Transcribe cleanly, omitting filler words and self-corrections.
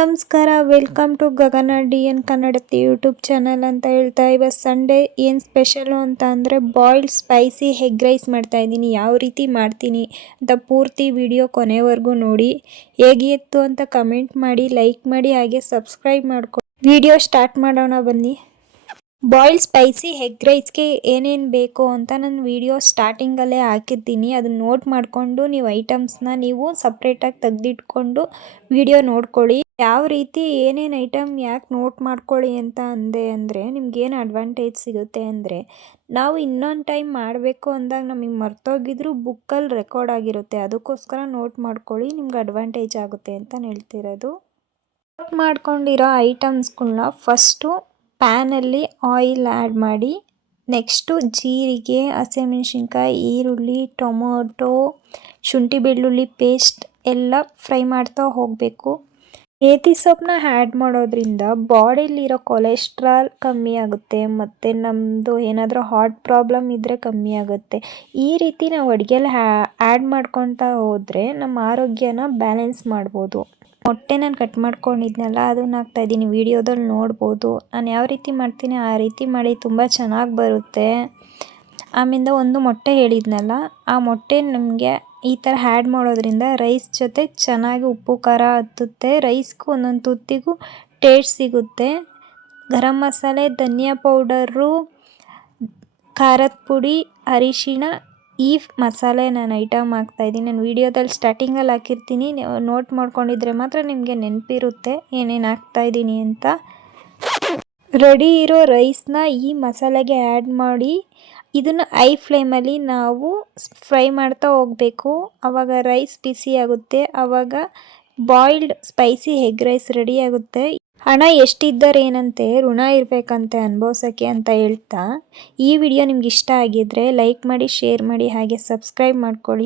ನಮಸ್ಕಾರ, welcome to Gagana DN Kannadathi YouTube channel ಅಂತ ಹೇಳ್ತಾ ಇವತ್ತು ಸಂಡೇ ಏನು ಸ್ಪೆಷಲು ಅಂತ ಅಂದರೆ ಬಾಯ್ಲ್ಡ್ ಸ್ಪೈಸಿ ಎಗ್ ರೈಸ್ ಮಾಡ್ತಾಯಿದ್ದೀನಿ. ಯಾವ ರೀತಿ ಮಾಡ್ತೀನಿ ಅಂತ ಪೂರ್ತಿ ವಿಡಿಯೋ ಕೊನೆವರೆಗೂ ನೋಡಿ. ಹೇಗಿತ್ತು ಅಂತ ಕಮೆಂಟ್ ಮಾಡಿ, ಲೈಕ್ ಮಾಡಿ, ಹಾಗೆ ಸಬ್ಸ್ಕ್ರೈಬ್ ಮಾಡ್ಕೊಂಡು ವಿಡಿಯೋ ಸ್ಟಾರ್ಟ್ ಮಾಡೋಣ ಬನ್ನಿ. ಬಾಯ್ಲ್ಡ್ ಸ್ಪೈಸಿ ಎಗ್ ರೈಸ್ಗೆ ಏನೇನು ಬೇಕು ಅಂತ ನಾನು ವಿಡಿಯೋ ಸ್ಟಾರ್ಟಿಂಗಲ್ಲೇ ಹಾಕಿರ್ತೀನಿ. ಅದನ್ನ ನೋಟ್ ಮಾಡಿಕೊಂಡು ನೀವು ಐಟಮ್ಸ್ನ ನೀವು ಸಪ್ರೇಟಾಗಿ ತೆಗೆದಿಟ್ಕೊಂಡು ವಿಡಿಯೋ ನೋಡ್ಕೊಳ್ಳಿ. ಯಾವ ರೀತಿ ಏನೇನು ಐಟಮ್ ಯಾಕೆ ನೋಟ್ ಮಾಡ್ಕೊಳ್ಳಿ ಅಂತ ಅಂದೆ ಅಂದರೆ ನಿಮ್ಗೇನು ಅಡ್ವಾಂಟೇಜ್ ಸಿಗುತ್ತೆ ಅಂದರೆ ನಾವು ಇನ್ನೊಂದು ಟೈಮ್ ಮಾಡಬೇಕು ಅಂದಾಗ ನಮಗೆ ಮರ್ತೋಗಿದ್ರು ಬುಕ್ಕಲ್ಲಿ ರೆಕಾರ್ಡ್ ಆಗಿರುತ್ತೆ. ಅದಕ್ಕೋಸ್ಕರ ನೋಟ್ ಮಾಡ್ಕೊಳ್ಳಿ, ನಿಮ್ಗೆ ಅಡ್ವಾಂಟೇಜ್ ಆಗುತ್ತೆ ಅಂತ ಹೇಳ್ತಿರೋದು. ನೋಟ್ ಮಾಡ್ಕೊಂಡಿರೋ ಐಟಮ್ಸ್ಗಳನ್ನ ಫಸ್ಟು ಪ್ಯಾನಲ್ಲಿ ಆಯಿಲ್ ಆ್ಯಡ್ ಮಾಡಿ, ನೆಕ್ಸ್ಟು ಜೀರಿಗೆ, ಹಸಿಮೆಣಸಿನ್ಕಾಯಿ, ಈರುಳ್ಳಿ, ಟೊಮೊಟೊ, ಶುಂಠಿ ಬೆಳ್ಳುಳ್ಳಿ ಪೇಸ್ಟ್ ಎಲ್ಲ ಫ್ರೈ ಮಾಡ್ತಾ ಹೋಗಬೇಕು. ಮೇಥಿ ಸೊಪ್ಪನ್ನ ಆ್ಯಡ್ ಮಾಡೋದ್ರಿಂದ ಬಾಡಿಲಿರೋ ಕೊಲೆಸ್ಟ್ರಾಲ್ ಕಮ್ಮಿ ಆಗುತ್ತೆ ಮತ್ತು ನಮ್ಮದು ಏನಾದರೂ ಹಾರ್ಟ್ ಪ್ರಾಬ್ಲಮ್ ಇದ್ದರೆ ಕಮ್ಮಿ ಆಗುತ್ತೆ. ಈ ರೀತಿ ನಾವು ಅಡುಗೆಯಲ್ಲಿ ಆ್ಯಡ್ ಮಾಡ್ಕೊತಾ ಹೋದರೆ ನಮ್ಮ ಆರೋಗ್ಯನ ಬ್ಯಾಲೆನ್ಸ್ ಮಾಡ್ಬೋದು. ಮೊಟ್ಟೆ ನಾನು ಕಟ್ ಮಾಡ್ಕೊಂಡಿದ್ನಲ್ಲ ಅದನ್ನು ಹಾಕ್ತಾಯಿದ್ದೀನಿ, ವಿಡಿಯೋದಲ್ಲಿ ನೋಡ್ಬೋದು. ನಾನು ಯಾವ ರೀತಿ ಮಾಡ್ತೀನಿ ಆ ರೀತಿ ಮಾಡಿ, ತುಂಬ ಚೆನ್ನಾಗಿ ಬರುತ್ತೆ. ಆಮೇಲೆ ಒಂದು ಮೊಟ್ಟೆ ಹೇಳಿದ್ನಲ್ಲ, ಆ ಮೊಟ್ಟೆ ನಮಗೆ ಈ ಥರ ಆ್ಯಡ್ ಮಾಡೋದ್ರಿಂದ ರೈಸ್ ಜೊತೆ ಚೆನ್ನಾಗಿ ಉಪ್ಪು ಖಾರ ಹತ್ತುತ್ತೆ. ರೈಸ್ಗೂ ಒಂದೊಂದು ತುತ್ತಿಗೂ ಟೇಸ್ಟ್ ಸಿಗುತ್ತೆ. ಗರಂ ಮಸಾಲೆ, ಧನಿಯಾ ಪೌಡರು, ಖಾರದ ಪುಡಿ, ಅರಿಶಿಣ, ಈ ಮಸಾಲೆ ನಾನು ಐಟಮ್ ಹಾಕ್ತಾಯಿದ್ದೀನಿ. ನಾನು ವೀಡಿಯೋದಲ್ಲಿ ಸ್ಟಾರ್ಟಿಂಗಲ್ಲಿ ಹಾಕಿರ್ತೀನಿ, ನೋಟ್ ಮಾಡ್ಕೊಂಡಿದ್ರೆ ಮಾತ್ರ ನಿಮಗೆ ನೆನಪಿರುತ್ತೆ ಏನೇನು ಹಾಕ್ತಾಯಿದ್ದೀನಿ ಅಂತ. ರೆಡಿ ಇರೋ ರೈಸ್ನ ಈ ಮಸಾಲೆಗೆ ಆ್ಯಡ್ ಮಾಡಿ ಇದನ್ನು ಹೈ ಫ್ಲೇಮಲ್ಲಿ ನಾವು ಫ್ರೈ ಮಾಡ್ತಾ ಹೋಗಬೇಕು. ಆವಾಗ ರೈಸ್ ಬಿಸಿ ಆಗುತ್ತೆ, ಆವಾಗ boiled spicy egg rice ready ಆಗುತ್ತೆ. ಹಣ ಎಷ್ಟಿದ್ದರೆ ಏನಂತೆ, ಋಣ ಇರಬೇಕಂತೆ ಅನುಭವಿಸೋಕ್ಕೆ ಅಂತ ಹೇಳ್ತಾ ಈ ವಿಡಿಯೋ ನಿಮ್ಗೆ ಇಷ್ಟ ಆಗಿದ್ದರೆ ಲೈಕ್ ಮಾಡಿ, ಶೇರ್ ಮಾಡಿ, ಹಾಗೆ ಸಬ್ಸ್ಕ್ರೈಬ್ ಮಾಡ್ಕೊಳ್ಳಿ.